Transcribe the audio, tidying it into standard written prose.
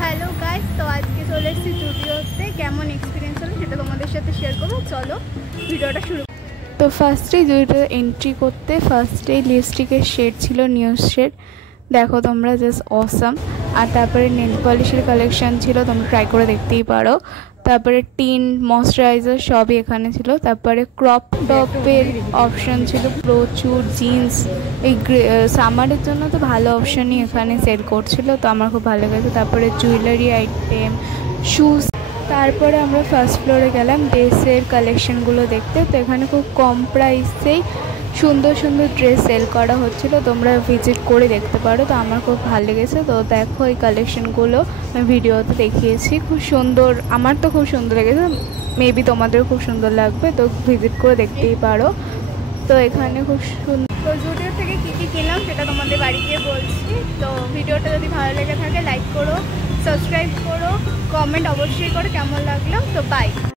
Hello guys, তো আজকে চলে এসেছি জুডিওতে। কেমন এক্সপিরিয়েন্স হলো সেটা তোমাদের সাথে শেয়ার করবো। চলো ভিডিওটা শুরু। তো ফার্স্টেই জুডিওতে এন্ট্রি করতে ফার্স্টেই লিপস্টিকের শেড ছিল নিউজ শেড, দেখো তোমরা, জাস্ট অসাম। আর তারপরে নেল পলিশের কালেকশন ছিল, তোমরা ট্রাই করে দেখতেই পারো। তারপরে টিন, ময়শ্চারাইজার সবই এখানে ছিল। তারপরে ক্রপ টপের অপশন ছিল প্রচুর। জিন্স এই সামারের জন্য তো ভালো অপশনই এখানে সেল করছিল, তো আমার খুব ভালো লেগেছে। তারপরে জুয়েলারি আইটেম, শুজ। তারপরে আমরা ফার্স্ট ফ্লোরে গেলাম ড্রেসের কালেকশনগুলো দেখতে। তো এখানে খুব কম প্রাইসেই সুন্দর সুন্দর ড্রেস সেল করা হচ্ছিলো, তোমরা ভিজিট করে দেখতে পারো। তো আমার খুব ভালো লেগেছে। তো দেখো এই কালেকশনগুলো আমি ভিডিওতে দেখিয়েছি, খুব সুন্দর। আমার তো খুব সুন্দর লেগেছে, মেবি তোমাদেরও খুব সুন্দর লাগবে, তো ভিজিট করে দেখতেই পারো। তো এখানে খুব সুন্দর। তো জুডিও থেকে কী কী কিনলাম সেটা তোমাদের বাড়ি গিয়ে বলছি। তো ভিডিওটা যদি ভালো লেগে থাকে লাইক করো, সাবস্ক্রাইব করো, কমেন্ট অবশ্যই করো কেমন লাগলো। তো বাই।